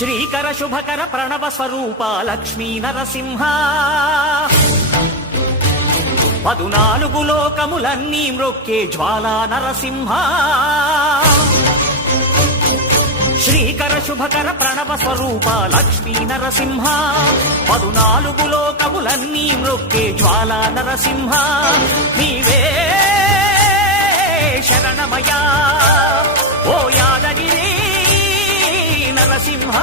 శ్రీకర శుభకర ప్రణవ స్వరూప లక్ష్మీ నరసింహ 14 లోకములన్నీ మ్రొక్కే జ్వాలా నరసింహ శ్రీకర శుభకర ప్రణవ స్వరూప లక్ష్మీ నరసింహ 14 లోకములన్నీ మ్రొక్కే జ్వాలా నరసింహ నీవే శరణమయా ఓ యాదగిరి నరసింహ